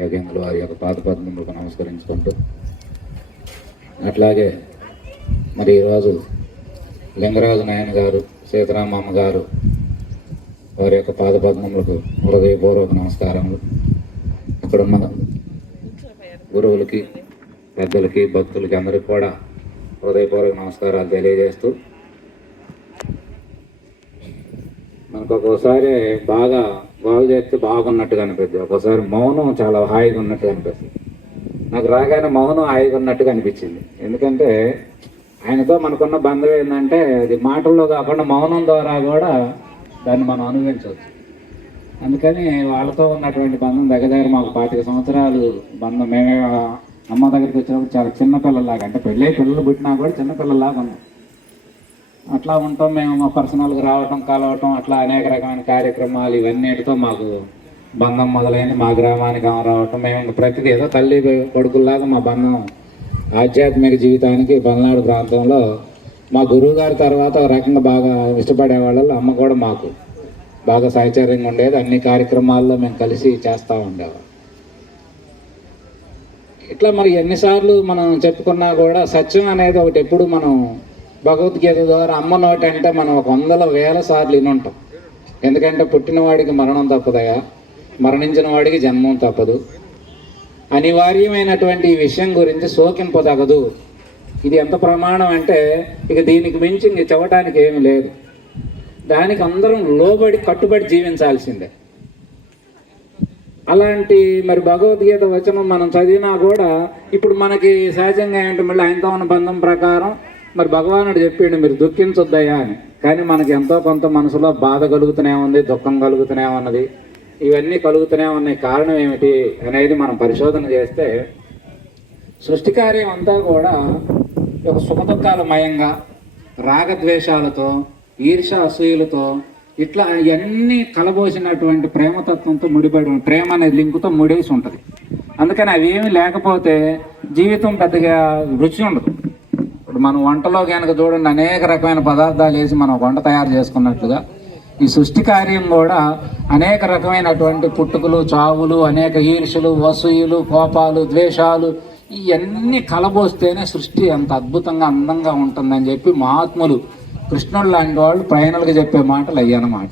యాగేంద్రుల వారి యొక్క పాదపద్మములకు నమస్కరించుకుంటూ, అట్లాగే మరి ఈరోజు లింగరాజు నాయన గారు, సీతారామమ్మ గారు వారి యొక్క పాదపద్మములకు హృదయపూర్వక నమస్కారములు. ఇక్కడున్న గురువులకి, పెద్దలకి, భక్తులకి అందరికీ కూడా హృదయపూర్వక నమస్కారాలు తెలియజేస్తూ, మనకు ఒక్కోసారి బాగా చేస్తే బాగున్నట్టుగా అనిపిస్తుంది, ఒక్కోసారి మౌనం చాలా హాయిగా ఉన్నట్టుగా అనిపిస్తుంది. నాకు రాగానే మౌనం హాయిగా ఉన్నట్టుగా అనిపించింది. ఎందుకంటే ఆయనతో మనకున్న బంధం ఏంటంటే అది మాటల్లో కాకుండా మౌనం ద్వారా కూడా దాన్ని మనం అనుభవించవచ్చు. అందుకని వాళ్ళతో ఉన్నటువంటి బంధం దగ్గర మాకు 25 సంవత్సరాలు బంధం. మేమే అమ్మ దగ్గరికి వచ్చినప్పుడు చాలా చిన్నపిల్లలాగా, అంటే పిల్లలు పుట్టినా కూడా చిన్నపిల్లలాగా ఉన్నాం. అట్లా ఉంటాం మేము. పర్సనల్గా రావటం, కలవటం, అట్లా అనేక రకమైన కార్యక్రమాలు ఇవన్నిటితో మాకు బంధం మొదలైంది. మా గ్రామానికి రావటం, మేము ప్రతిదీ ఏదో తల్లి కొడుకుల్లాగా మా బంధం. ఆధ్యాత్మిక జీవితానికి పల్నాడు ప్రాంతంలో మా గురువు గారి తర్వాత ఒక రకంగా బాగా ఇష్టపడే వాళ్ళలో అమ్మ కూడా మాకు బాగా సహచర్యంగా ఉండేది. అన్ని కార్యక్రమాల్లో మేము కలిసి చేస్తూ ఉండేవాళ్ళం. ఇట్లా మరి ఎన్నిసార్లు మనం చెప్పుకున్నా కూడా సత్యం అనేది ఒకటి ఎప్పుడు మనం భగవద్గీత ద్వారా అమ్మ నోటి అంటే మనం 100,000 సార్లు వినుంటాం. ఎందుకంటే పుట్టినవాడికి మరణం తప్పదయా, మరణించిన వాడికి జన్మం తప్పదు, అనివార్యమైనటువంటి ఈ విషయం గురించి శోకింపదగదు. ఇది ఎంత ప్రమాణం అంటే ఇక దీనికి మించి ఇంక చెప్పడానికి ఏమి లేదు. దానికి అందరం లోబడి కట్టుబడి జీవించాల్సిందే. అలాంటి మరి భగవద్గీత వచనం మనం చదివినా కూడా ఇప్పుడు మనకి సహజంగా ఏంటంటే మళ్ళీ ఆయనతో ఉన్న బంధం ప్రకారం మరి భగవానుడు చెప్పాడు మీరు దుఃఖించొద్దయ్యా అని. కానీ మనకి ఎంతో కొంత మనసులో బాధ కలుగుతూనే ఉంది, దుఃఖం కలుగుతూనే ఉన్నది, ఇవన్నీ కలుగుతూనే ఉన్నాయి. కారణం ఏమిటి అనేది మనం పరిశోధన చేస్తే సృష్టి కార్యం అంతా కూడా ఒక సుఖదుఖాలమయంగా, రాగద్వేషాలతో, ఈర్ష్య అసూయలతో, ఇట్లా ఇవన్నీ కలబోసినటువంటి ప్రేమతత్వంతో ముడిపడి, ప్రేమ అనే లింకుతో ముడేసి ఉంటుంది. అందుకని అవి ఏమి లేకపోతే జీవితం పెద్దగా రుచి ఉండదు. ఇప్పుడు మనం వంటలో కనుక చూడండి, అనేక రకమైన పదార్థాలు వేసి మనం వంట తయారు చేసుకున్నట్లుగా ఈ సృష్టి కార్యం కూడా అనేక రకమైనటువంటి పుట్టుకలు, చావులు, అనేక ఈర్షలు, వసూయులు, కోపాలు, ద్వేషాలు ఇవన్నీ కలబోస్తేనే సృష్టి అంత అద్భుతంగా, అందంగా ఉంటుందని చెప్పి మహాత్ములు, కృష్ణుడు లాంటి వాళ్ళు ఫైనల్గా చెప్పే మాటలు అయ్యన్నమాట.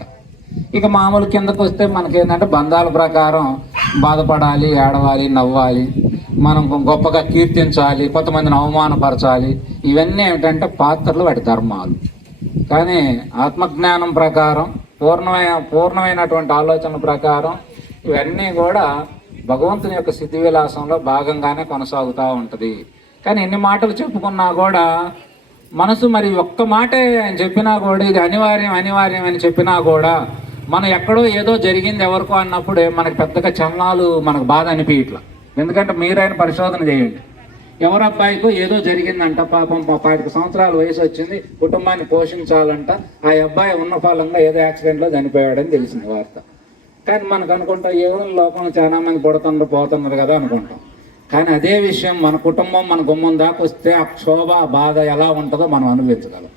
ఇక మామూలు కిందకు వస్తే మనకేంటంటే బంధాల ప్రకారం బాధపడాలి, ఏడవాలి, నవ్వాలి, మనం గొప్పగా కీర్తించాలి, కొంతమందిని అవమానపరచాలి. ఇవన్నీ ఏమిటంటే పాత్రలు, వాటి ధర్మాలు. కానీ ఆత్మజ్ఞానం ప్రకారం, పూర్ణమైనటువంటి ఆలోచనల ప్రకారం ఇవన్నీ కూడా భగవంతుని యొక్క సిద్ధి విలాసంలో భాగంగానే కొనసాగుతూ ఉంటుంది. కానీ ఎన్ని మాటలు చెప్పుకున్నా కూడా మనసు మరి ఒక్క మాటే ఆయన చెప్పినా కూడా ఇది అనివార్యం అని చెప్పినా కూడా మనం ఎక్కడో ఏదో జరిగింది ఎవరికో అన్నప్పుడే మనకు పెద్దగా చలనాలు, మనకు బాధ అనిపించట్లా. ఎందుకంటే మీరైనా పరిశోధన చేయండి. ఎవరి అబ్బాయికో ఏదో జరిగిందంట, పాపం 25 సంవత్సరాల వయసు వచ్చింది, కుటుంబాన్ని పోషించాలంట, ఆ అబ్బాయి ఉన్న ఫలంగా ఏదో యాక్సిడెంట్లో చనిపోయాడని తెలిసింది వార్త. కానీ మనకు అనుకుంటాం ఏదో లోకంలో చాలా మంది పోతున్నారు కదా అనుకుంటాం. కానీ అదే విషయం మన కుటుంబం, మన గుమ్మం దాకా వస్తే ఆ క్షోభ, బాధ ఎలా ఉంటుందో మనం అనుభవించగలం.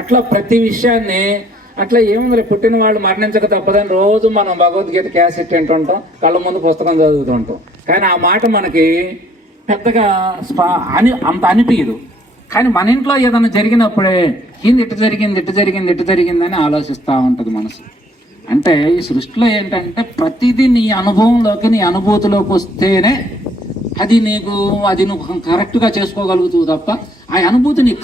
అట్లా ప్రతి విషయాన్ని అట్లా ఏముంది, పుట్టిన వాళ్ళు మరణించక తప్పదని రోజు మనం భగవద్గీత క్యాసెట్ వింటుంటాం, కళ్ళ ముందు పుస్తకం చదువుతుంటాం. కానీ ఆ మాట మనకి పెద్దగా అంత అనిపించదు. కానీ మన ఇంట్లో ఏదైనా జరిగినప్పుడే ఇటు జరిగిందని ఆలోచిస్తూ ఉంటుంది మనసు. అంటే ఈ సృష్టిలో ఏంటంటే ప్రతిదీ నీ అనుభవంలోకి, నీ అనుభూతిలోకి వస్తేనే అది నువ్వు కరెక్ట్గా చేసుకోగలుగుతావు తప్ప ఆ అనుభూతి నీకు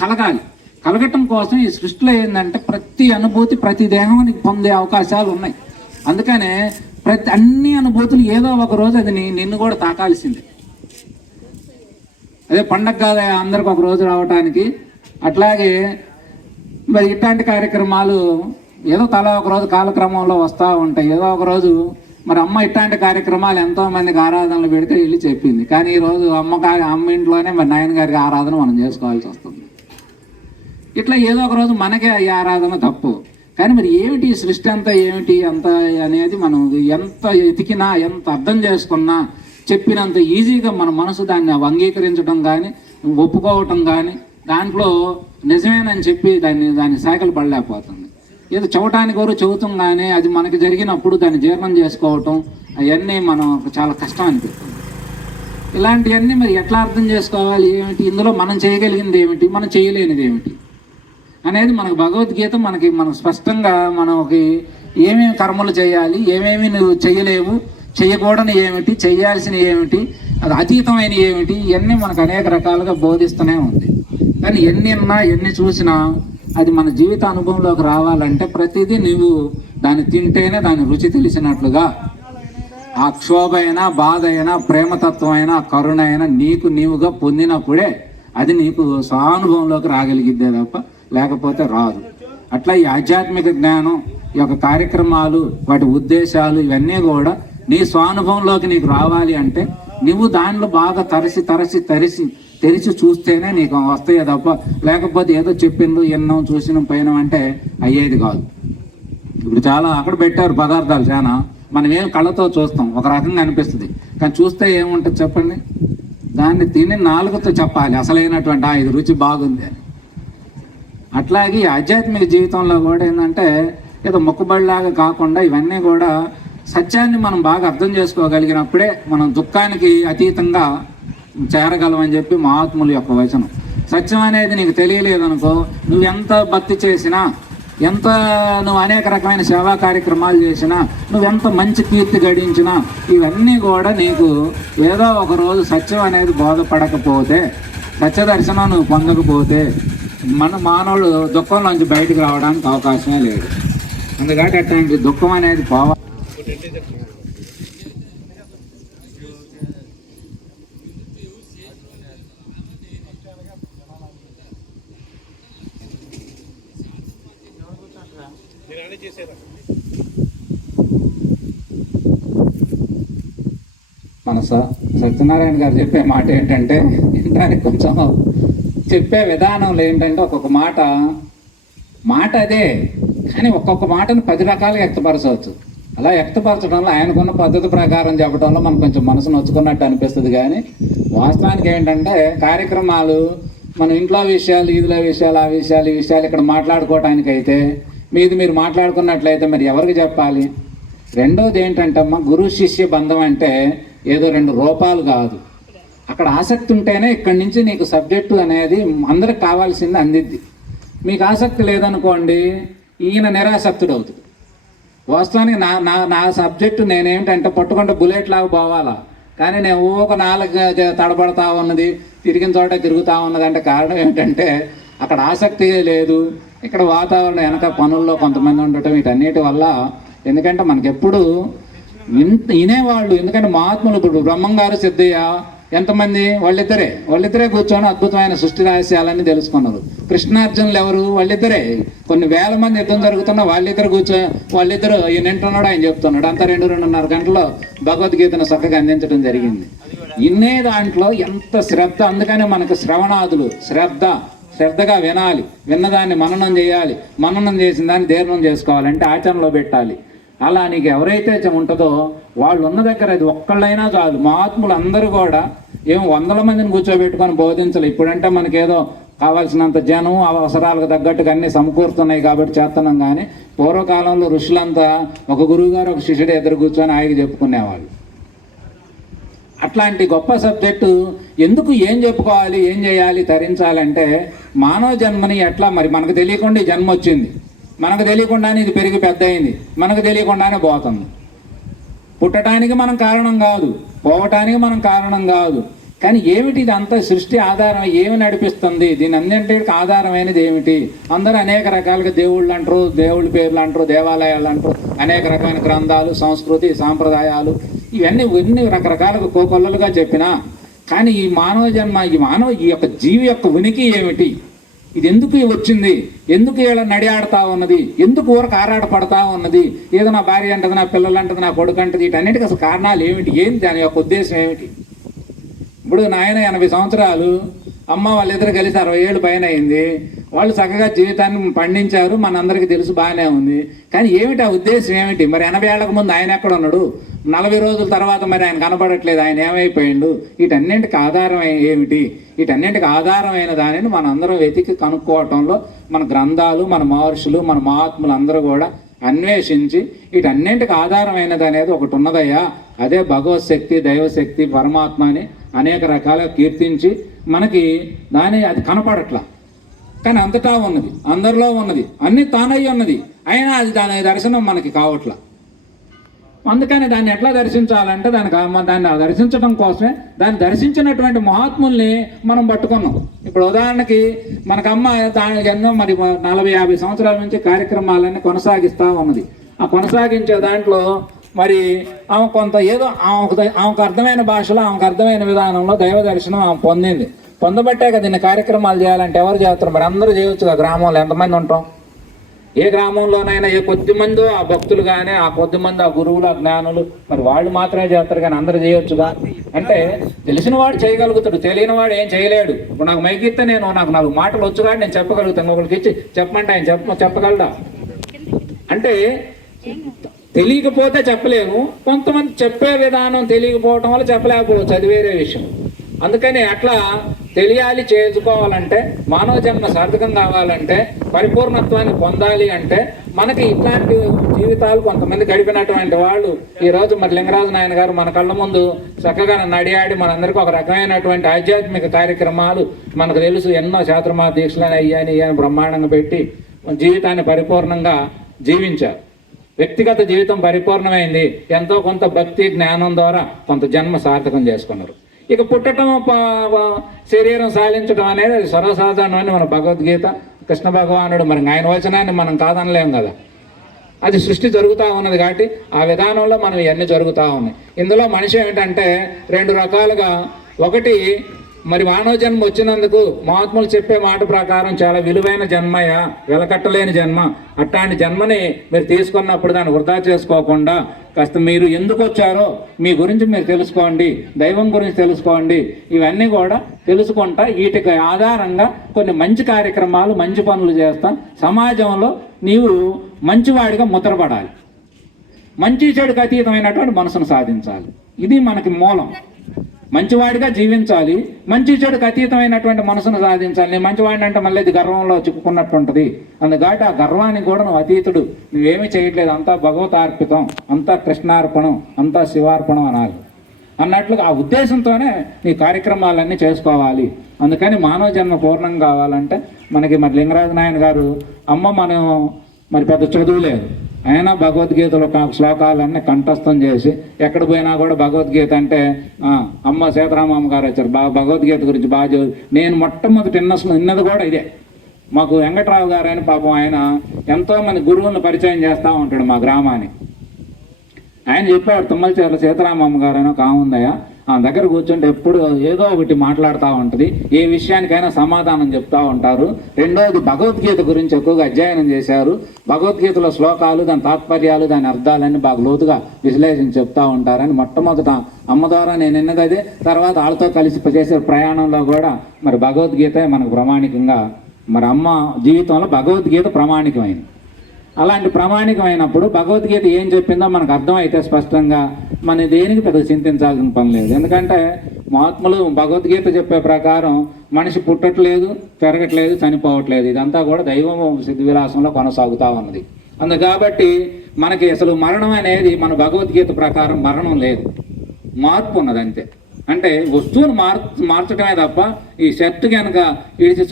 కలగటం కోసం ఈ సృష్టిలో ఏంటంటే ప్రతి అనుభూతి, ప్రతి దేహానికి పొందే అవకాశాలు ఉన్నాయి. అందుకనే అన్ని అనుభూతులు ఏదో ఒక రోజు అది నిన్ను కూడా తాకాల్సిందే. అదే పండగ కాదా అందరికి ఒక రోజు రావటానికి. అట్లాగే మరి ఇట్లాంటి కార్యక్రమాలు ఏదో తలా ఒక రోజు కాలక్రమంలో వస్తూ ఉంటాయి. ఏదో ఒక రోజు మరి అమ్మ ఇట్లాంటి కార్యక్రమాలు ఎంతోమందికి ఆరాధనలు పెడితే వెళ్ళి చెప్పింది. కానీ ఈరోజు అమ్మ ఇంట్లోనే మరి నాయన గారికి ఆరాధన మనం చేసుకోవాల్సి వస్తుంది. ఇట్లా ఏదో ఒక రోజు మనకే ఈ ఆరాధన తప్పు. కానీ మరి ఏమిటి సృష్టి అంతా, ఏమిటి అంత అనేది మనం ఎంత ఎతికినా, ఎంత అర్థం చేసుకున్నా, చెప్పినంత ఈజీగా మన మనసు దాన్ని అంగీకరించడం కానీ, ఒప్పుకోవటం కానీ, దాంట్లో నిజమేనని చెప్పి దాన్ని శాఖలు పడలేకపోతుంది. ఏదో చెవటానికి ఎవరు చెబుతాం కానీ అది మనకి జరిగినప్పుడు దాన్ని జీర్ణం చేసుకోవటం, అవన్నీ మనం చాలా కష్టం అనిపిస్తుంది. ఇలాంటివన్నీ మరి ఎట్లా అర్థం చేసుకోవాలి, ఏమిటి ఇందులో మనం చేయగలిగింది ఏమిటి, మనం చేయలేనిది ఏమిటి అనేది మనకు భగవద్గీత మనకు స్పష్టంగా మనకి ఏమేమి కర్మలు చేయాలి, ఏమేమి నువ్వు చేయలేవు, చేయకూడని ఏమిటి, చేయాల్సినవి ఏమిటి, అది అతీతమైన ఏమిటి, ఇవన్నీ మనకు అనేక రకాలుగా బోధిస్తూనే ఉంది. కానీ ఎన్ని ఉన్నా ఎన్ని చూసినా అది మన జీవిత అనుభవంలోకి రావాలంటే ప్రతిదీ నువ్వు దాన్ని తింటేనే దాని రుచి తెలిసినట్లుగా ఆ క్షోభ అయినా, బాధ అయినా, ప్రేమతత్వం అయినా, కరుణ అయినా నీకు నీవుగా పొందినప్పుడే అది నీకు స్వానుభవంలోకి రాగలిగిద్దే తప్ప లేకపోతే రాదు. అట్లా ఈ ఆధ్యాత్మిక జ్ఞానం, ఈ యొక్క కార్యక్రమాలు, వాటి ఉద్దేశాలు ఇవన్నీ కూడా నీ స్వానుభవంలోకి నీకు రావాలి అంటే నువ్వు దానిలో బాగా తెరిచి చూస్తేనే నీకు వస్తాయే తప్ప లేకపోతే ఏదో చెప్పిండు ఎన్నాం చూసినాం పైన అంటే అయ్యేది కాదు. ఇప్పుడు చాలా అక్కడ పెట్టారు పదార్థాలు, చాలా మనం ఏం కళ్ళతో చూస్తాం ఒక రకంగా అనిపిస్తుంది, కానీ చూస్తే ఏముంటుంది చెప్పండి, దాన్ని తిని నాలుగుతో చెప్పాలి అసలైనటువంటి ఇది రుచి బాగుంది అని. అట్లాగే ఆధ్యాత్మిక జీవితంలో కూడా ఏంటంటే ఏదో మొక్కుబడిలాగా కాకుండా ఇవన్నీ కూడా సత్యాన్ని మనం బాగా అర్థం చేసుకోగలిగినప్పుడే మనం దుఃఖానికి అతీతంగా చేరగలమని చెప్పి మహాత్ముల యొక్క వచనం. సత్యం అనేది నీకు తెలియలేదనుకో, నువ్వు ఎంత భక్తి చేసినా, ఎంత నువ్వు అనేక రకమైన సేవా కార్యక్రమాలు చేసినా, నువ్వెంత మంచి కీర్తి గడించినా, ఇవన్నీ కూడా నీకు ఏదో ఒక రోజు సత్యం అనేది బోధపడకపోతే, సత్య దర్శనం నువ్వు పొందకపోతే మానవుడు దుఃఖంలోంచి బయటకు రావడానికి అవకాశమే లేదు. అందుకని అట్లాంటి దుఃఖం అనేది పోవాలి. మన సత్యనారాయణ గారు చెప్పే మాట ఏంటంటే, దానికి కొంచెం చెప్పే విధానంలో ఏంటంటే ఒక్కొక్క మాట అదే, కానీ ఒక్కొక్క మాటను 10 రకాలుగా వ్యక్తపరచవచ్చు. అలా వ్యక్తపరచడంలో ఆయనకున్న పద్ధతి ప్రకారం చెప్పడంలో మనకు కొంచెం మనసు నొచ్చుకున్నట్టు అనిపిస్తుంది. కానీ వాస్తవానికి ఏంటంటే కార్యక్రమాలు మన ఇంట్లో విషయాలు, ఈదుల విషయాలు, ఆ విషయాలు, ఈ విషయాలు ఇక్కడ మాట్లాడుకోవటానికైతే మీరు మాట్లాడుకున్నట్లయితే మరి ఎవరికి చెప్పాలి? రెండోది ఏంటంటే అమ్మ, గురు శిష్య బంధం అంటే ఏదో 2 రూపాలు కాదు. అక్కడ ఆసక్తి ఉంటేనే ఇక్కడి నుంచి నీకు సబ్జెక్టు అనేది అందరికి కావాల్సింది అందిద్ది. మీకు ఆసక్తి లేదనుకోండి, ఈయన నిరాసక్తుడు అవుతుంది. వాస్తవానికి నా సబ్జెక్టు నేనేంటంటే పట్టుకుంటే బుల్లెట్ లాగా పోవాలా, కానీ నేను ఒక 4 తడబడతా ఉన్నది, తిరిగిన చోట తిరుగుతూ ఉన్నది అంటే కారణం ఏంటంటే అక్కడ ఆసక్తి లేదు. ఇక్కడ వాతావరణం వెనక పనుల్లో కొంతమంది ఉండటం, వీటన్నిటి వల్ల. ఎందుకంటే మనకెప్పుడు వినేవాళ్ళు, ఎందుకంటే మహాత్ములు ఇప్పుడు బ్రహ్మంగారు, సిద్ధయ్య ఎంతమంది, వాళ్ళిద్దరే కూర్చొని అద్భుతమైన సృష్టి రహస్యాలన్నీ తెలుసుకున్నారు. కృష్ణార్జునులు ఎవరు? వాళ్ళిద్దరే. కొన్ని వేల మంది యుద్ధం జరుగుతున్నా వాళ్ళిద్దరు ఈయన వింటున్నాడు, ఆయన చెప్తున్నాడు. అంతా 2-2.5 గంటల్లో భగవద్గీతను చక్కగా అందించడం జరిగింది. ఇన్నే దాంట్లో ఎంత శ్రద్ధ, అందుకనే మనకు శ్రవణాదులు, శ్రద్ధగా వినాలి, విన్నదాన్ని మననం చేయాలి, మననం చేసిన దాన్ని దీర్ణం చేసుకోవాలంటే ఆచరణలో పెట్టాలి. అలా నీకు ఎవరైతే ఉంటుందో వాళ్ళు ఉన్న దగ్గర అది ఒక్కళ్ళైనా చాలు. మహాత్ములు అందరూ కూడా 100 మందిని కూర్చోబెట్టుకొని బోధించాలి. ఇప్పుడంటే మనకేదో కావాల్సినంత జనం, అవసరాలకు తగ్గట్టుగా అన్నీ సమకూరుతున్నాయి కాబట్టి చేస్తున్నాం. కానీ పూర్వకాలంలో ఋషులంతా ఒక గురువు గారు, ఒక శిష్యుడు ఎదురు కూర్చొని ఆయన చెప్పుకునేవాళ్ళు. అట్లాంటి గొప్ప సబ్జెక్టు ఎందుకు, ఏం చెప్పుకోవాలి, ఏం చేయాలి, తరించాలంటే మానవ జన్మని ఎట్లా మరి మనకు తెలియకుండా జన్మ వచ్చింది, మనకు తెలియకుండానే ఇది పెరిగి పెద్ద అయింది, మనకు తెలియకుండానే పోతుంది. పుట్టడానికి మనం కారణం కాదు, పోవటానికి మనం కారణం కాదు. కానీ ఏమిటి ఇది అంతా సృష్టి ఆధారం, ఏమి నడిపిస్తుంది, దీని అన్నింటికి ఆధారమైనది ఏమిటి? అందరూ అనేక రకాలుగా దేవుళ్ళు అంటారు, దేవుళ్ళ పేర్లు అంటారు, దేవాలయాలు అంటారు, అనేక రకమైన గ్రంథాలు, సంస్కృతి, సాంప్రదాయాలు, ఇవన్నీ రకరకాలుగా కోకొల్లలుగా చెప్పినా కానీ ఈ మానవ జన్మ, ఈ యొక్క జీవి యొక్క ఉనికి ఏమిటి, ఇది ఎందుకు వచ్చింది, ఎందుకు ఇలా నడియాడుతూ ఉన్నది, ఎందుకు ఊరకు ఆరాటపడతా ఉన్నది, ఏదో నా భార్య అంటది, నా పిల్లలు అంటది, నా కొడుకు అంటది, వీటన్నిటికీ అసలు కారణాలు ఏమిటి, ఏంటి దాని యొక్క ఉద్దేశం ఏమిటి? ఇప్పుడు నాయన 80 సంవత్సరాలు, అమ్మ వాళ్ళిద్దరు కలిసి 60 ఏళ్ళు పైన అయింది, వాళ్ళు చక్కగా జీవితాన్ని పండించారు, మనందరికీ తెలుసు, బాగానే ఉంది. కానీ ఏమిటి ఆ ఉద్దేశం ఏమిటి? మరి 80 ఏళ్లకు ముందు ఆయన ఎక్కడ ఉన్నాడు, 40 రోజుల తర్వాత మరి ఆయన కనపడట్లేదు, ఆయన ఏమైపోయిండు? వీటన్నింటికి ఆధారం ఏమిటి? వీటన్నింటికి ఆధారమైన దానిని మనందరం వెతికి కనుక్కోవటంలో మన గ్రంథాలు, మన మహర్షులు, మన మహాత్ములు అందరూ కూడా అన్వేషించి వీటన్నింటికి ఆధారమైనది అనేది ఒకటి ఉన్నదయ్యా, అదే భగవత్ శక్తి, దైవశక్తి, పరమాత్మ అని అనేక రకాలుగా కీర్తించి మనకి అది కనపడట్లా, కానీ అంతటా ఉన్నది, అందరిలో ఉన్నది, అన్ని తానయ్యి ఉన్నది, అయినా అది దాని దర్శనం మనకి కావట్లా. అందుకని దాన్ని ఎట్లా దర్శించాలంటే దాన్ని దర్శించడం కోసమే దాన్ని దర్శించినటువంటి మహాత్ముల్ని మనం పట్టుకున్నాం. ఇప్పుడు ఉదాహరణకి మనకమ్మ దానికి ఎన్నో మరి 40-50 సంవత్సరాల నుంచి కార్యక్రమాలన్నీ కొనసాగిస్తూ ఉన్నది. ఆ కొనసాగించే దాంట్లో మరి ఆమె కొంత ఏదో ఆమెకు అర్థమైన భాషలో, ఆమెకు అర్థమైన విధానంలో దైవ దర్శనం ఆమె పొందింది. పొందబట్టే కదా ఇన్ని కార్యక్రమాలు చేయాలంటే ఎవరు చేస్తారు? మరి అందరూ చేయొచ్చు కదా. గ్రామంలో ఎంతమంది ఉంటాం? ఏ గ్రామంలోనైనా ఏ కొద్ది మంది ఆ భక్తులు కానీ, ఆ కొద్ది మంది ఆ గురువులు, ఆ జ్ఞానులు, మరి వాళ్ళు మాత్రమే చేస్తారు కానీ అందరూ చేయొచ్చుగా. అంటే తెలిసిన వాడు చేయగలుగుతాడు, తెలియని వాడు ఏం చేయలేడు. ఇప్పుడు నాకు మైకిస్తే నాకు 4 మాటలు వచ్చు కానీ నేను చెప్పగలుగుతాను. ఒకరికి ఇచ్చి చెప్పమంటే ఆయన చెప్పగలడా? అంటే తెలియకపోతే చెప్పలేము, కొంతమంది చెప్పే విధానం తెలియకపోవటం వల్ల చెప్పలేకపోవచ్చు, అది వేరే విషయం. అందుకని అట్లా తెలియాలి, చేసుకోవాలంటే, మానవ జన్మ సార్థకం కావాలంటే, పరిపూర్ణత్వాన్ని పొందాలి అంటే మనకి ఇట్లాంటి జీవితాలు కొంతమంది గడిపినటువంటి వాళ్ళు ఈరోజు మరి లింగరాజు నాయన గారు మన కళ్ళ ముందు చక్కగా నడియాడి మనందరికీ ఒక రకమైనటువంటి ఆధ్యాత్మిక కార్యక్రమాలు మనకు తెలుసు, ఎన్నో శాస్త్రమా దీక్షలని అయ్యాని బ్రహ్మాండంగా పెట్టి జీవితాన్ని పరిపూర్ణంగా జీవించారు. వ్యక్తిగత జీవితం పరిపూర్ణమైంది, ఎంతో కొంత భక్తి జ్ఞానం ద్వారా కొంత జన్మ సార్థకం చేసుకున్నారు. ఇక పుట్టడం, శరీరం సాధించడం అనేది అది సర్వసాధారణమని మన భగవద్గీత, కృష్ణ భగవానుడు మరి ఆయన వచనాన్ని మనం కాదనలేము కదా. అది సృష్టి జరుగుతూ ఉన్నది కాబట్టి ఆ విధానంలో మనం ఇవన్నీ జరుగుతూ ఉన్నాయి. ఇందులో మనిషి ఏంటంటే 2 రకాలుగా, ఒకటి మరి మానవ జన్మ వచ్చినందుకు మహాత్ములు చెప్పే మాట ప్రకారం చాలా విలువైన జన్మయ, వెలకట్టలేని జన్మ. అట్లాంటి జన్మని మీరు తీసుకున్నప్పుడు దాన్ని వృధా చేసుకోకుండా కాస్త మీరు ఎందుకు వచ్చారో మీ గురించి మీరు తెలుసుకోండి, దైవం గురించి తెలుసుకోండి. ఇవన్నీ కూడా తెలుసుకుంటా వీటికి ఆధారంగా కొన్ని మంచి కార్యక్రమాలు, మంచి పనులు చేస్తాం. సమాజంలో నీవు మంచివాడిగా ముద్రపడాలి, మంచి చెడుకు అతీతమైనటువంటి మనసును సాధించాలి. ఇది మనకి మూలం. మంచివాడిగా జీవించాలి, మంచి చెడుకు అతీతమైనటువంటి మనసును సాధించాలి. నేను మంచివాడిని అంటే మళ్ళీ ఇది గర్వంలో చిక్కుకున్నట్టు ఉంటుంది. అందుకని ఆ గర్వానికి కూడా నువ్వు అతీతుడు, నువ్వేమీ చేయట్లేదు, అంతా భగవతార్పితం, అంతా కృష్ణార్పణం, అంతా శివార్పణం అనాలి అన్నట్లుగా ఆ ఉద్దేశంతోనే నీ కార్యక్రమాలన్నీ చేసుకోవాలి. అందుకని మానవ జన్మ పూర్ణం కావాలంటే మనకి మరి లింగరాజు నాయన గారు అమ్మ మనం మరి పెద్ద చదువు లేదు, అయినా భగవద్గీతలో శ్లోకాలన్నీ కంఠస్థం చేసి ఎక్కడ పోయినా కూడా భగవద్గీత అంటే అమ్మ సీతారామమ్మ గారు వచ్చారు, భగవద్గీత గురించి బాగా చదువు. నేను మొట్టమొదటి విన్నది కూడా ఇదే. మాకు వెంకట్రావు గారు అని పాపం ఆయన ఎంతోమంది గురువులను పరిచయం చేస్తూ ఉంటాడు మా గ్రామానికి. ఆయన చెప్పాడు, తుమ్మలచేర్ల సీతారామమ్మ గారు అని ఒక ఆమె ఉందయ్యా, ఆ దగ్గర కూర్చుంటే ఎప్పుడు ఏదో ఒకటి మాట్లాడుతూ ఉంటుంది, ఏ విషయానికైనా సమాధానం చెప్తూ ఉంటారు. రెండోది భగవద్గీత గురించి ఎక్కువగా అధ్యయనం చేశారు, భగవద్గీతలో శ్లోకాలు, దాని తాత్పర్యాలు, దాని అర్థాలన్నీ బాగా లోతుగా విశ్లేషించి చెప్తూ ఉంటారని మొట్టమొదట అమ్మ ద్వారా నేను విన్నది అదే. తర్వాత వాళ్ళతో కలిసి చేసే ప్రయాణంలో కూడా మరి భగవద్గీత మనకు ప్రామాణికంగా, మరి అమ్మ జీవితంలో భగవద్గీత ప్రామాణికమైంది. అలాంటి ప్రామాణికమైనప్పుడు భగవద్గీత ఏం చెప్పిందో మనకు అర్థమైతే స్పష్టంగా మన దేనికి పెద్ద చింతించాల్సిన పని లేదు. ఎందుకంటే మహాత్ములు భగవద్గీత చెప్పే ప్రకారం మనిషి పుట్టట్లేదు, పెరగట్లేదు, చనిపోవట్లేదు, ఇదంతా కూడా దైవం సిద్ధి విలాసంలో కొనసాగుతూ ఉన్నది. కాబట్టి మనకి అసలు మరణం అనేది మన భగవద్గీత ప్రకారం మరణం లేదు, మార్పు ఉన్నది అంతే. అంటే వస్తువును మార్చడమే తప్ప ఈ షర్ట్ కనుక ఇడిచి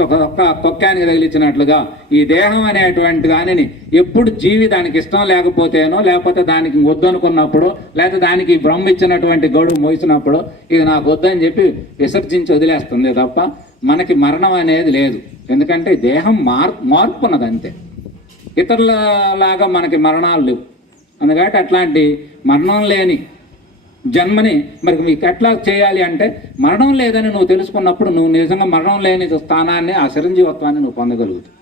కొక్కానికి తగిలించినట్లుగా ఈ దేహం అనేటువంటి దానిని ఎప్పుడు జీవి దానికి ఇష్టం లేకపోతేనో, లేకపోతే దానికి వద్దనుకున్నప్పుడు, లేకపోతే దానికి బ్రహ్మ ఇచ్చినటువంటి గడువు మోసినప్పుడు ఇది నాకు వద్దని చెప్పి విసర్జించి వదిలేస్తుంది తప్ప మనకి మరణం అనేది లేదు. ఎందుకంటే దేహం మార్పు ఉన్నది అంతే, ఇతరులలాగా మనకి మరణాలు లేవు. అందుకని అట్లాంటి మరణం లేని జన్మని మరి మీకు ఎట్లా చేయాలి అంటే, మరణం లేదని నువ్వు తెలుసుకున్నప్పుడు నువ్వు నిజంగా మరణం లేని స్థానాన్ని, ఆ చిరంజీవత్వాన్ని నువ్వు పొందగలుగుతావు.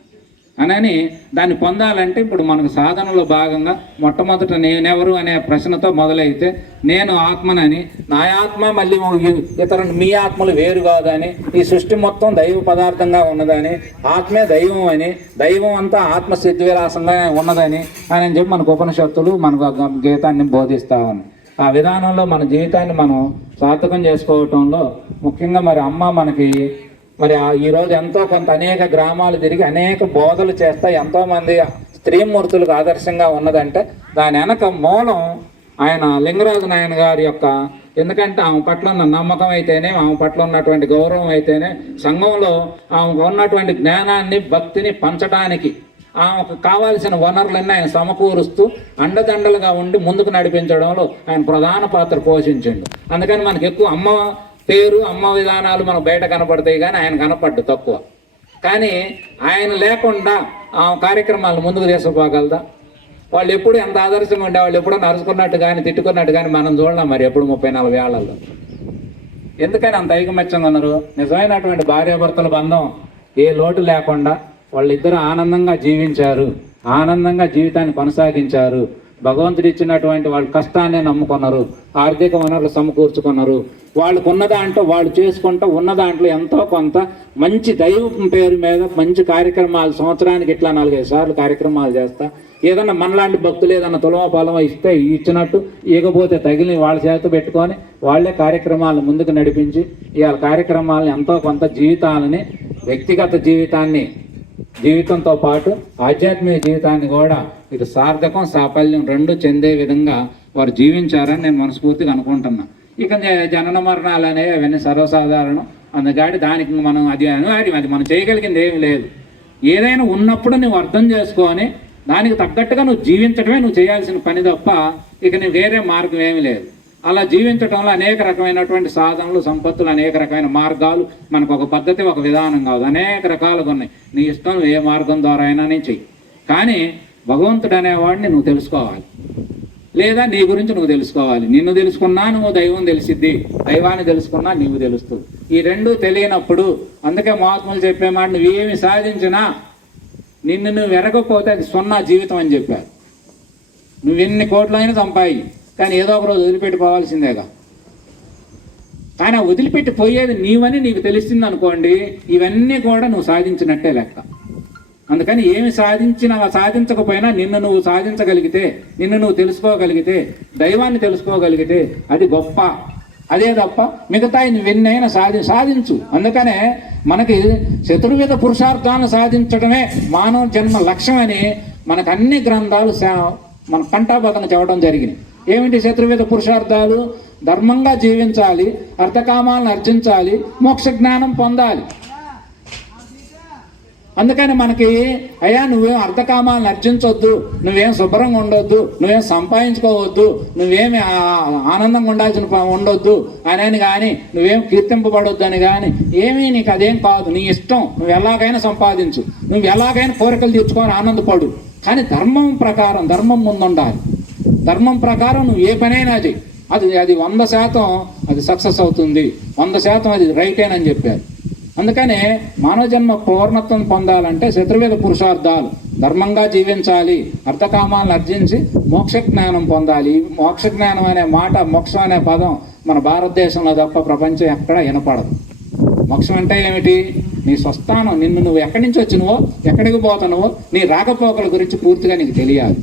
అని దాన్ని పొందాలంటే ఇప్పుడు మనకు సాధనలో భాగంగా మొట్టమొదట నేనెవరు అనే ప్రశ్నతో మొదలైతే, నేను ఆత్మనని, నా ఆత్మ మళ్ళీ మీ ఆత్మలు వేరు కాదని, ఈ సృష్టి మొత్తం దైవ పదార్థంగా ఉన్నదని, ఆత్మే దైవం అని, దైవం అంతా ఆత్మ సిద్ధివిలాసంగా ఉన్నదని అని చెప్పి మనకు ఉపనిషత్తులు మనకు గీతాన్ని బోధిస్తా ఉన్నాయి. ఆ విధానంలో మన జీవితాన్ని మనం సార్థకం చేసుకోవటంలో ముఖ్యంగా మరి అమ్మ మనకి మరి ఈరోజు ఎంతో కొంత అనేక గ్రామాలు తిరిగి అనేక బోధలు చేస్తా ఎంతోమంది త్రిమూర్తులకు ఆదర్శంగా ఉన్నదంటే దాని వెనక మూలం ఆయన లింగరాజు నాయన గారి యొక్క, ఎందుకంటే ఆమె పట్ల ఉన్న నమ్మకం అయితేనే, ఆమె పట్ల ఉన్నటువంటి గౌరవం అయితేనే, సంఘంలో ఆమెకు ఉన్నటువంటి జ్ఞానాన్ని భక్తిని పంచడానికి ఆమెకు కావాల్సిన వనరులన్నీ ఆయన సమకూరుస్తూ అండదండలుగా ఉండి ముందుకు నడిపించడంలో ఆయన ప్రధాన పాత్ర పోషించండు. అందుకని మనకి ఎక్కువ అమ్మ పేరు, అమ్మ విధానాలు మనకు బయట కనపడతాయి, కానీ ఆయన కనపడ్డు తక్కువ. కానీ ఆయన లేకుండా ఆ కార్యక్రమాలను ముందుకు తీసుకుపోగలదా? వాళ్ళు ఎప్పుడు ఎంత ఆదర్శంగా ఉండే, వాళ్ళు ఎప్పుడో నరుచుకున్నట్టు కానీ తిట్టుకున్నట్టు కానీ మనం చూడలేం మరి ఎప్పుడు 30-40 ఏళ్లలో. ఎందుకని అంత ఐకమత్యంగా ఉన్నారు? నిజమైనటువంటి భార్యాభర్తల బంధం ఏ లోటు లేకుండా వాళ్ళిద్దరూ ఆనందంగా జీవించారు, ఆనందంగా జీవితాన్ని కొనసాగించారు. భగవంతుడు ఇచ్చినటువంటి వాళ్ళ కష్టాన్ని నమ్ముకున్నారు, ఆర్థిక వనరులు సమకూర్చుకున్నారు. వాళ్ళకు ఉన్న దాంట్లో వాళ్ళు చేసుకుంటూ ఉన్న దాంట్లో ఎంతో కొంత మంచి దైవం పేరు మీద మంచి కార్యక్రమాలు, సంవత్సరానికి ఇట్లా 4-5 సార్లు కార్యక్రమాలు చేస్తా, ఏదన్నా మనలాంటి భక్తులు ఏదన్నా తులమ పొలమ ఇస్తే ఇచ్చినట్టు, ఇకపోతే తగిలి వాళ్ళ చేత పెట్టుకొని వాళ్ళే కార్యక్రమాలను ముందుకు నడిపించి ఇవాళ కార్యక్రమాలను ఎంతో కొంత జీవితాలని, వ్యక్తిగత జీవితంతో పాటు ఆధ్యాత్మిక జీవితాన్ని కూడా ఇది సార్థకం సాఫల్యం రెండు చెందే విధంగా వారు జీవించారని నేను మనస్ఫూర్తిగా అనుకుంటున్నా. ఇక జనన మరణాలు అనేవి అవన్నీ సర్వసాధారణం. అందుకని దానికి మనం అది మనం చేయగలిగింది ఏమి లేదు. ఏదైనా ఉన్నప్పుడు నువ్వు అర్థం చేసుకొని దానికి తగ్గట్టుగా నువ్వు జీవించడమే నువ్వు చేయాల్సిన పని తప్ప ఇక నువ్వు వేరే మార్గం ఏమి లేదు. అలా జీవించడంలో అనేక రకమైనటువంటి సాధనలు, సంపత్తులు, అనేక రకమైన మార్గాలు, మనకు ఒక పద్ధతి, ఒక విధానం కాదు, అనేక రకాలుగా ఉన్నాయి. నీ ఇష్టం ఏ మార్గం ద్వారా అయినా చెయ్యి. కానీ భగవంతుడు అనేవాడిని నువ్వు తెలుసుకోవాలి, లేదా నీ గురించి నువ్వు తెలుసుకోవాలి. నిన్ను తెలుసుకున్నా నువ్వు దైవం తెలిసిద్ది, దైవాన్ని తెలుసుకున్నా నీవు తెలుస్తుంది. ఈ రెండు తెలియనప్పుడు, అందుకే మహాత్ములు చెప్పే మాట, నువ్వేమి సాధించినా నిన్ను నువ్వు ఎరగకపోతే అది సున్నా జీవితం అని చెప్పారు. నువ్వు ఎన్ని కోట్లైనా సంపాయి, కానీ ఏదో ఒక రోజు వదిలిపెట్టిపోవాల్సిందేగా. కానీ వదిలిపెట్టి పోయేది నీవని నీకు తెలిసింది అనుకోండి, ఇవన్నీ కూడా నువ్వు సాధించినట్టే లెక్క. అందుకని ఏమి సాధించకపోయినా నిన్ను నువ్వు సాధించగలిగితే, నిన్ను నువ్వు తెలుసుకోగలిగితే, దైవాన్ని తెలుసుకోగలిగితే అది గొప్ప. అదే తప్ప మిగతా నువ్వెన్నైనా సాధించు. అందుకనే మనకి చతుర్విధ పురుషార్థాలను సాధించడమే మానవ జన్మ లక్ష్యం అని మనకు అన్ని గ్రంథాలు మన కంఠాపదన చెప్పడం జరిగింది. ఏమిటి చతుర్విధ పురుషార్థాలు? ధర్మంగా జీవించాలి, అర్థకామాలను అర్జించాలి, మోక్ష జ్ఞానం పొందాలి. అందుకని మనకి అయ్యా నువ్వేం అర్థకామాలను అర్జించవద్దు, నువ్వేం శుభ్రంగా ఉండొద్దు, నువ్వేం సంపాదించుకోవద్దు, నువ్వేమి ఆనందంగా ఉండాల్సిన ఉండొద్దు అని కానీ, నువ్వేం కీర్తింపబడొద్దు అని కానీ ఏమీ నీకు అదేం కాదు. నీ ఇష్టం, నువ్వు ఎలాగైనా సంపాదించు, నువ్వు ఎలాగైనా కోరికలు తీర్చుకొని ఆనందపడు. కానీ ధర్మం ప్రకారం, ధర్మం ముందుండాలి. ధర్మం ప్రకారం నువ్వు ఏ పనైనా చెయ్యి, అది 100% అది సక్సెస్ అవుతుంది, 100% అది రైటేనని చెప్పారు. అందుకనే మానవ జన్మ పూర్ణత్వం పొందాలంటే చతుర్వేద పురుషార్థాలు, ధర్మంగా జీవించాలి, అర్థకామాలను అర్జించి మోక్ష జ్ఞానం పొందాలి. మోక్ష జ్ఞానం అనే మాట, మోక్షం అనే పదం మన భారతదేశంలో తప్ప ప్రపంచం ఎక్కడ వినపడదు. మోక్షం అంటే ఏమిటి? నీ స్వస్థానం, నిన్ను నువ్వు ఎక్కడి నుంచి వచ్చినవో, ఎక్కడికి పోతున్నావో, నీ రాకపోకల గురించి పూర్తిగా నీకు తెలియాలి.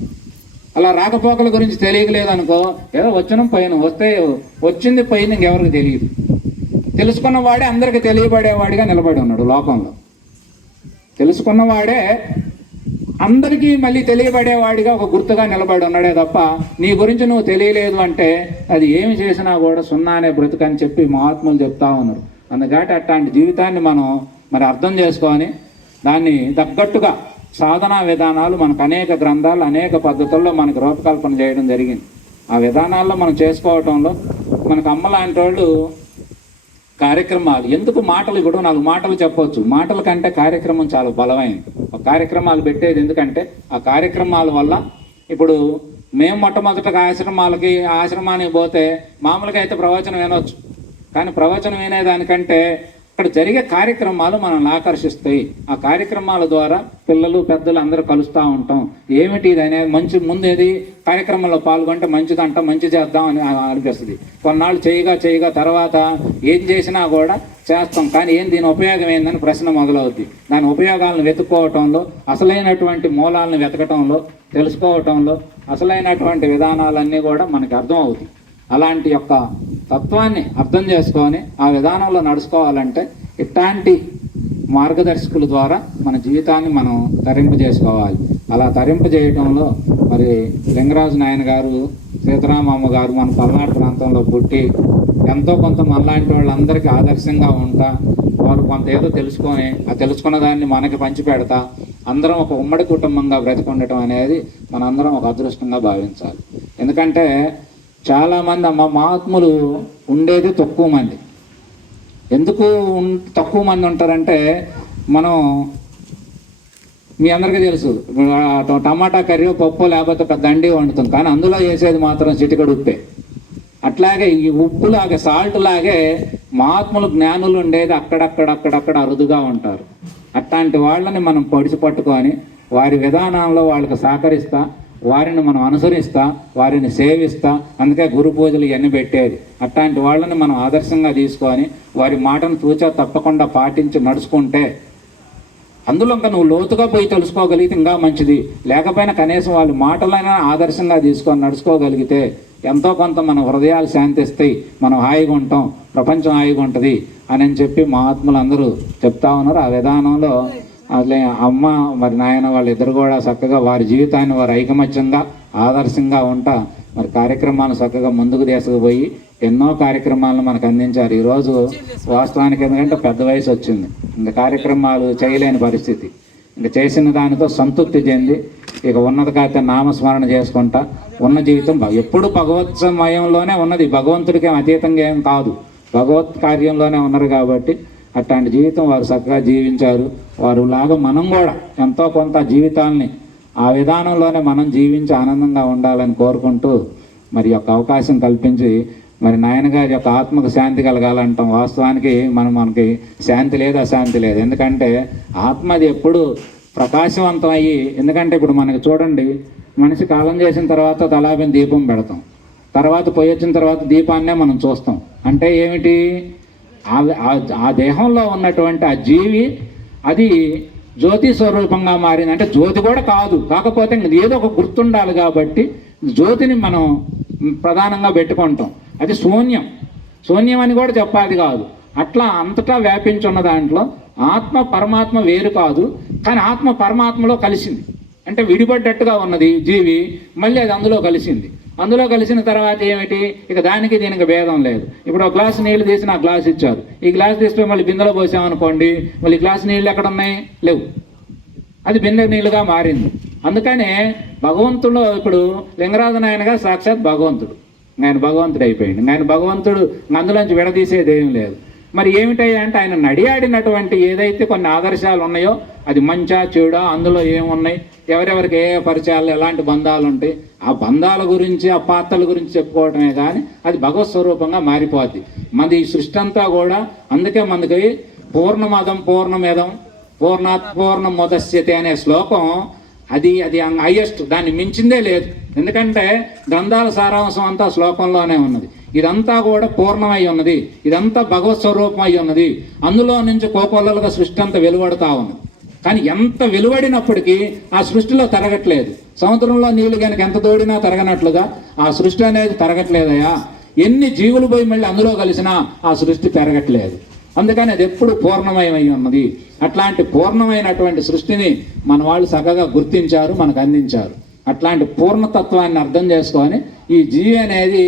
అలా రాకపోకల గురించి తెలియలేదనుకో, ఏదో వచ్చిన పైన వస్తే వచ్చింది పైన ఇంకెవరికి తెలియదు. తెలుసుకున్నవాడే అందరికి తెలియబడేవాడిగా నిలబడి ఉన్నాడు లోకంలో. తెలుసుకున్నవాడే అందరికీ మళ్ళీ తెలియబడేవాడిగా ఒక గుర్తుగా నిలబడి ఉన్నాడే తప్ప నీ గురించి నువ్వు తెలియలేదు అంటే అది ఏమి చేసినా కూడా సున్నానే బ్రతుకని చెప్పి మహాత్ములు చెప్తా ఉన్నారు. అందుకని అట్లాంటి జీవితాన్ని మనం మరి అర్థం చేసుకొని దాన్ని తగ్గట్టుగా సాధనా విధానాలు మనకు అనేక గ్రంథాలు, అనేక పద్ధతుల్లో మనకు రూపకల్పన చేయడం జరిగింది. ఆ విధానాల్లో మనం చేసుకోవటంలో మనకు అమ్మలాంటి వాళ్ళు కార్యక్రమాలు ఎందుకు మాటలు కూడా 4 మాటలు చెప్పవచ్చు. మాటల కంటే కార్యక్రమం చాలా బలమైనది. కార్యక్రమాలు పెట్టేది ఎందుకంటే ఆ కార్యక్రమాల వల్ల ఇప్పుడు మేము మొట్టమొదటిగా ఆశ్రమానికి పోతే మామూలుగా అయితే ప్రవచనం వినవచ్చు, కానీ ప్రవచనం వినేదానికంటే ఇక్కడ జరిగే కార్యక్రమాలు మనల్ని ఆకర్షిస్తాయి. ఆ కార్యక్రమాల ద్వారా పిల్లలు పెద్దలు అందరూ కలుస్తూ ఉంటాం. ఏమిటి ఇది అనేది మంచి ముందు ఏది కార్యక్రమంలో పాల్గొంటే మంచిదంట, మంచి చేద్దాం అని అనిపిస్తుంది. కొన్నాళ్ళు చేయగా తర్వాత ఏం చేసినా కూడా చేస్తాం, కానీ దీని ఉపయోగం ఏందని ప్రశ్న మొదలవుద్ది. దాని ఉపయోగాలను వెతుక్కోవటంలో, అసలైనటువంటి మూలాలను వెతకటంలో, తెలుసుకోవటంలో అసలైనటువంటి విధానాలన్నీ కూడా మనకి అర్థం అవుతాయి. అలాంటి యొక్క తత్వాన్ని అర్థం చేసుకొని ఆ విధానంలో నడుచుకోవాలంటే ఇట్లాంటి మార్గదర్శకుల ద్వారా మన జీవితాన్ని మనం తరింపజేసుకోవాలి. అలా తరింపజేయటంలో మరి లింగరాజు నాయన గారు, సీతారామమ్మ గారు మన పల్నాడు ప్రాంతంలో పుట్టి ఎంతో కొంత మనలాంటి వాళ్ళందరికీ ఆదర్శంగా ఉంటా, వారు కొంత ఏదో తెలుసుకొని ఆ తెలుసుకున్న దాన్ని మనకి పంచిపెడతా అందరం ఒక ఉమ్మడి కుటుంబంగా బ్రతికుండటం అనేది మనందరం ఒక అదృష్టంగా భావించాలి. ఎందుకంటే చాలామంది మహాత్ములు ఉండేది తక్కువ మంది. ఎందుకు తక్కువ మంది ఉంటారంటే, మనం మీ అందరికీ తెలుసు టమాటా కర్రీ పప్పు లేకపోతే పెద్ద దండి వండుతాం, కానీ అందులో వేసేది మాత్రం చిటికెడు ఉప్పే. అట్లాగే ఈ ఉప్పు లాగే సాల్ట్ లాగే మహాత్ములు జ్ఞానులు ఉండేది అక్కడక్కడ అరుదుగా ఉంటారు. అట్లాంటి వాళ్ళని మనం పొడిచి పట్టుకొని వారి విధానంలో వాళ్ళకి సహకరిస్తా, వారిని మనం అనుసరిస్తా, వారిని సేవిస్తా, అందుకే గురు పూజలు ఇవన్నీ పెట్టేది. అట్లాంటి వాళ్ళని మనం ఆదర్శంగా తీసుకొని వారి మాటను తూచా తప్పకుండా పాటించి నడుచుకుంటే అందులో ఇంకా నువ్వు లోతుగా పోయి తెలుసుకోగలిగితే ఇంకా మంచిది. లేకపోయినా కనీసం వాళ్ళ మాటలైనా ఆదర్శంగా తీసుకొని నడుచుకోగలిగితే ఎంతో కొంత మన హృదయాలు శాంతిస్తాయి, మనం హాయిగా ఉంటాం, ప్రపంచం హాయిగా ఉంటుంది అని చెప్పి మహాత్ములు అందరూ చెప్తా ఉన్నారు. ఆ విధానంలో అట్లే అమ్మ మరి నాయన వాళ్ళిద్దరు కూడా చక్కగా వారి జీవితాన్ని వారు ఐకమత్యంగా ఆదర్శంగా ఉంటా మరి కార్యక్రమాలను చక్కగా ముందుకు తీసుకుపోయి ఎన్నో కార్యక్రమాలను మనకు అందించారు. ఈరోజు వాస్తవానికి ఎందుకంటే పెద్ద వయసు వచ్చింది, ఇంకా కార్యక్రమాలు చేయలేని పరిస్థితి, ఇంకా చేసిన దానితో సంతృప్తి చెంది ఇక ఉన్నత కాతే నామస్మరణ చేసుకుంటా ఉన్న జీవితం ఎప్పుడు భగవత్మయంలోనే ఉన్నది, భగవంతుడికి అతీతంగా ఏం కాదు, భగవత్ కార్యంలోనే ఉన్నారు. కాబట్టి అట్లాంటి జీవితం వారు చక్కగా జీవించారు. వారు లాగా మనం కూడా ఎంతో కొంత జీవితాల్ని ఆ విధానంలోనే మనం జీవించి ఆనందంగా ఉండాలని కోరుకుంటూ మరి యొక్క అవకాశం కల్పించి మరి నాయనగారి యొక్క ఆత్మకు శాంతి కలగాలంటాం. వాస్తవానికి మనకి శాంతి లేదు, అశాంతి లేదు. ఎందుకంటే ఆత్మది ఎప్పుడు ప్రకాశవంతం అయ్యి, ఎందుకంటే ఇప్పుడు మనకి చూడండి, మనిషి కాలం చేసిన తర్వాత తలాపిన దీపం పెడతాం, తర్వాత పోయి వచ్చిన తర్వాత దీపాన్నే మనం చూస్తాం. అంటే ఏమిటి, ఆ దేహంలో ఉన్నటువంటి ఆ జీవి అది జ్యోతి స్వరూపంగా మారింది. అంటే జ్యోతి కూడా కాదు, కాకపోతే ఏదో ఒక గుర్తుండాలి కాబట్టి జ్యోతిని మనం ప్రధానంగా పెట్టుకుంటాం. అది శూన్యం అని కూడా చెప్పాలి కాదు. అట్లా అంతటా వ్యాపించున్న దాంట్లో ఆత్మ పరమాత్మ వేరు కాదు, కానీ ఆత్మ పరమాత్మలో కలిసింది. అంటే విడిపడ్డట్టుగా ఉన్నది జీవి, మళ్ళీ అది అందులో కలిసింది. అందులో కలిసిన తర్వాత ఏమిటి, ఇక దానికి దీనికి భేదం లేదు. ఇప్పుడు ఒక గ్లాసు నీళ్ళు తీసి నాకు గ్లాస్ ఇచ్చారు, ఈ గ్లాస్ తీసుకుని మళ్ళీ బిందెలో పోసామనుకోండి, మళ్ళీ గ్లాసు నీళ్ళు ఎక్కడ ఉన్నాయి, లేవు, అది బిందె నీళ్ళుగా మారింది. అందుకనే భగవంతుడు ఇప్పుడు లింగరాజు నాయనగా సాక్షాత్ భగవంతుడు, ఆయన భగవంతుడు అయిపోయింది. ఆయన భగవంతుడు అందులోంచి విడదీసేది ఏం లేదు. మరి ఏమిటయ్యా అంటే ఆయన నడియాడినటువంటి ఏదైతే కొన్ని ఆదర్శాలు ఉన్నాయో అది మంచా చెడా, అందులో ఏమున్నాయి, ఎవరెవరికి ఏ పరిచయాలు ఎలాంటి బంధాలు ఉంటాయి, ఆ బంధాల గురించి ఆ పాత్రల గురించి చెప్పుకోవటమే కానీ అది భగవత్ స్వరూపంగా మారిపోద్ది. మనది ఈ సృష్టి అంతా కూడా అందుకే మనకి పూర్ణమదం పూర్ణమిదం పూర్ణాత్ పూర్ణముదస్యతే అనే శ్లోకం అది హైయెస్ట్, దాన్ని మించిందే లేదు. ఎందుకంటే గ్రంథాల సారాంశం అంతా శ్లోకంలోనే ఉన్నది. ఇదంతా కూడా పూర్ణమై ఉన్నది, ఇదంతా భగవత్ స్వరూపం అయి ఉన్నది. అందులో నుంచి కోకొల్లలుగా సృష్టి అంతా వెలువడుతూ ఉన్నది. కానీ ఎంత వెలువడినప్పటికీ ఆ సృష్టిలో తరగట్లేదు. సముద్రంలో నీళ్లు కనుక ఎంత తోడినా తరగనట్లుగా ఆ సృష్టి అనేది తరగట్లేదయా. ఎన్ని జీవులు పోయి మళ్ళీ అందులో కలిసినా ఆ సృష్టి పెరగట్లేదు. అందుకని అది ఎప్పుడు పూర్ణమయమై ఉన్నది. అట్లాంటి పూర్ణమైనటువంటి సృష్టిని మన వాళ్ళు చక్కగా గుర్తించారు, మనకు అందించారు. అట్లాంటి పూర్ణతత్వాన్ని అర్థం చేసుకొని ఈ జీవి అనేది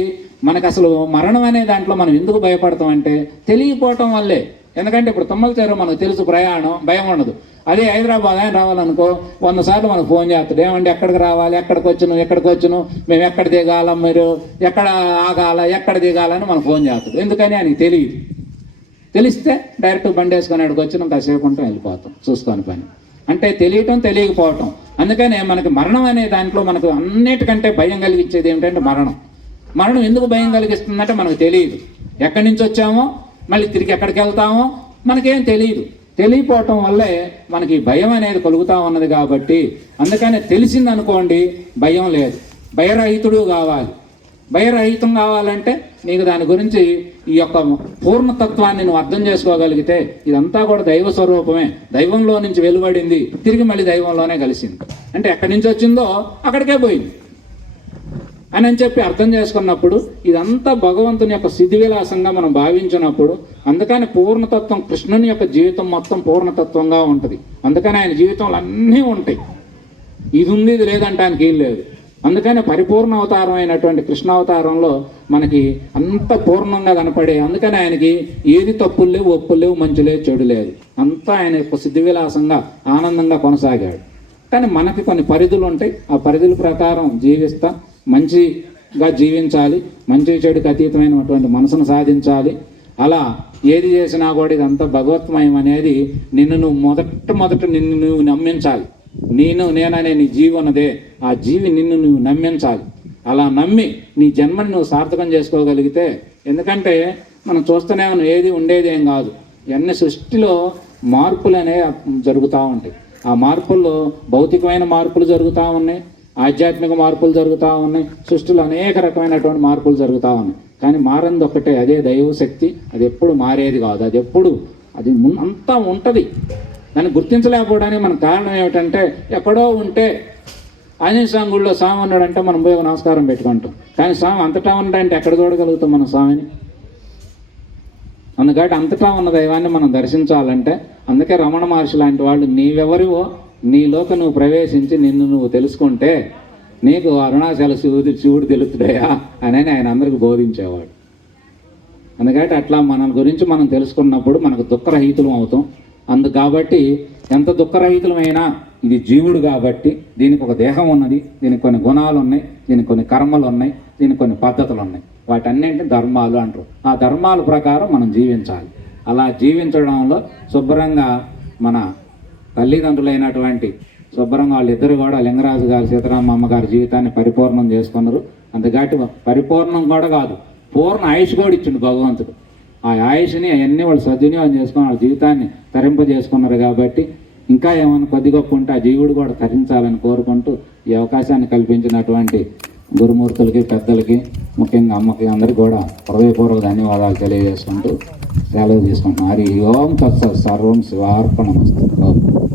మనకు అసలు మరణం అనే దాంట్లో మనం ఎందుకు భయపడతామంటే తెలియపోవటం వల్లే. ఎందుకంటే ఇప్పుడు తుమ్మల చెరువు మనకు తెలుసు, ప్రయాణం భయం ఉండదు. అదే హైదరాబాద్ ఆయన రావాలనుకో 100 సార్లు మనకు ఫోన్ చేస్తాడు, ఏమంటే ఎక్కడికి రావాలి, ఎక్కడికి వచ్చును, మేము ఎక్కడ దిగాల, మీరు ఎక్కడ ఆగాల, ఎక్కడ దిగాలని మనకు ఫోన్ చేస్తాడు. ఎందుకని ఆయనకి తెలియదు. తెలిస్తే డైరెక్ట్ బండి వేసుకొని అక్కడికి వచ్చినాం, కాసేపు ఉంటాం, వెళ్ళిపోతాం, చూసుకొని పని. అంటే తెలియటం తెలియకపోవటం. అందుకనే మనకి మరణం అనే దాంట్లో మనకు అన్నిటికంటే భయం కలిగించేది ఏమిటంటే మరణం ఎందుకు భయం కలిగిస్తుందంటే మనకు తెలియదు. ఎక్కడి నుంచి వచ్చామో మళ్ళీ తిరిగి ఎక్కడికి వెళ్తామో మనకేం తెలియదు. తెలియపోవటం వల్లే మనకి భయం అనేది కలుగుతూ ఉన్నది. కాబట్టి అందుకనే తెలిసింది అనుకోండి భయం లేదు. భయరహితుడు కావాలి. భయరహితం కావాలంటే నీకు దాని గురించి ఈ యొక్క పూర్ణతత్వాన్ని నువ్వు అర్థం చేసుకోగలిగితే ఇదంతా కూడా దైవ స్వరూపమే, దైవంలో నుంచి వెలువడింది, తిరిగి మళ్ళీ దైవంలోనే కలిసింది. అంటే ఎక్కడి నుంచి వచ్చిందో అక్కడికే పోయింది అని చెప్పి అర్థం చేసుకున్నప్పుడు ఇదంతా భగవంతుని యొక్క సిద్ధి విలాసంగా మనం భావించినప్పుడు, అందుకని పూర్ణతత్వం కృష్ణుని యొక్క జీవితం మొత్తం పూర్ణతత్వంగా ఉంటుంది. అందుకని ఆయన జీవితంలో అన్నీ ఉంటాయి. ఇది ఉంది ఇది లేదంటానికి ఏం లేదు. అందుకని పరిపూర్ణ అవతారం అయినటువంటి కృష్ణావతారంలో మనకి అంత పూర్ణంగా కనపడే, అందుకని ఆయనకి ఏది తప్పులు లేవు, ఒప్పులు లేవు, మంచి లేదు, చెడు లేదు, అంతా ఆయన సిద్ధి విలాసంగా ఆనందంగా కొనసాగాడు. కానీ మనకి కొన్ని పరిధులు ఉంటాయి, ఆ పరిధుల ప్రకారం జీవిస్తా మంచిగా జీవించాలి, మంచి చెడుకు అతీతమైనటువంటి మనసును సాధించాలి. అలా ఏది చేసినా కూడా ఇదంతా భగవత్మయం అనేది నిన్ను నువ్వు మొదట నిన్ను నువ్వు నమ్మించాలి. నేననే నీ జీవి ఉన్నదే, ఆ జీవి నిన్ను నువ్వు నమ్మించాలి. అలా నమ్మి నీ జన్మని నువ్వు సార్థకం చేసుకోగలిగితే, ఎందుకంటే మనం చూస్తూనే ఉన్నాం, ఏది ఉండేది ఏం కాదు. ఇవన్నీ సృష్టిలో మార్పులు అనేవి జరుగుతూ ఉంటాయి. ఆ మార్పుల్లో భౌతికమైన మార్పులు జరుగుతూ ఉన్నాయి, ఆధ్యాత్మిక మార్పులు జరుగుతూ ఉన్నాయి, సృష్టిలో అనేక రకమైనటువంటి మార్పులు జరుగుతూ ఉన్నాయి. కానీ మారంది ఒక్కటే, అదే దైవశక్తి. అది ఎప్పుడు మారేది కాదు, అది ఎప్పుడు అది అంతా ఉంటుంది. దాన్ని గుర్తించలేకపోవడానికి మన కారణం ఏమిటంటే, ఎక్కడో ఉంటే ఆంజనేయ స్వామి గుడిలో స్వామి ఉన్నాడంటే మనం పోయి నమస్కారం పెట్టుకుంటాం. కానీ స్వామి అంతటా ఉన్నాడంటే ఎక్కడ చూడగలుగుతాం మనం స్వామిని? అందుకని అంతటా ఉన్న దైవాన్ని మనం దర్శించాలంటే, అందుకే రమణ మహర్షి లాంటి వాళ్ళు నీవెవరివో నీలోకి నువ్వు ప్రవేశించి నిన్ను నువ్వు తెలుసుకుంటే నీకు అరుణాచల శివుడు తెలుపుతాయా అని ఆయన అందరికి బోధించేవాడు. అందుకని అట్లా మన గురించి మనం తెలుసుకున్నప్పుడు మనకు దుఃఖరహితులం అవుతాం. కాబట్టి ఎంత దుఃఖరహితులమైనా ఇది జీవుడు కాబట్టి దీనికి ఒక దేహం ఉన్నది, దీనికి కొన్ని గుణాలు ఉన్నాయి, దీనికి కొన్ని కర్మలు ఉన్నాయి, దీనికి కొన్ని పద్ధతులు ఉన్నాయి. వాటన్నింటినీ ధర్మాలు అంటారు. ఆ ధర్మాల ప్రకారం మనం జీవించాలి. అలా జీవించడంలో శుభ్రంగా మన తల్లిదండ్రులైనటువంటి శుభ్రంగా వాళ్ళిద్దరు కూడా లింగరాజు గారు సీతారామమ్మ గారి జీవితాన్ని పరిపూర్ణం చేసుకున్నారు. అందుకటి పరిపూర్ణం కూడా కాదు, పూర్ణ ఆయుష్ కూడా ఇచ్చిండు భగవంతుడు. ఆ ఆయుష్ని అవన్నీ వాళ్ళు సద్వినియోగం చేసుకుని వాళ్ళ జీవితాన్ని తరింపజేసుకున్నారు. కాబట్టి ఇంకా ఏమైనా కొద్ది గొప్ప ఉంటే ఆ జీవుడు కూడా తరించాలని కోరుకుంటూ ఈ అవకాశాన్ని కల్పించినటువంటి గురుమూర్తులకి, పెద్దలకి, ముఖ్యంగా అమ్మకి అందరికీ కూడా హృదయపూర్వక ధన్యవాదాలు తెలియజేసుకుంటూ సెలవు తీసుకుంటున్నాం. హరి ఓం తత్సత్. సర్వం శివార్పణమస్తు.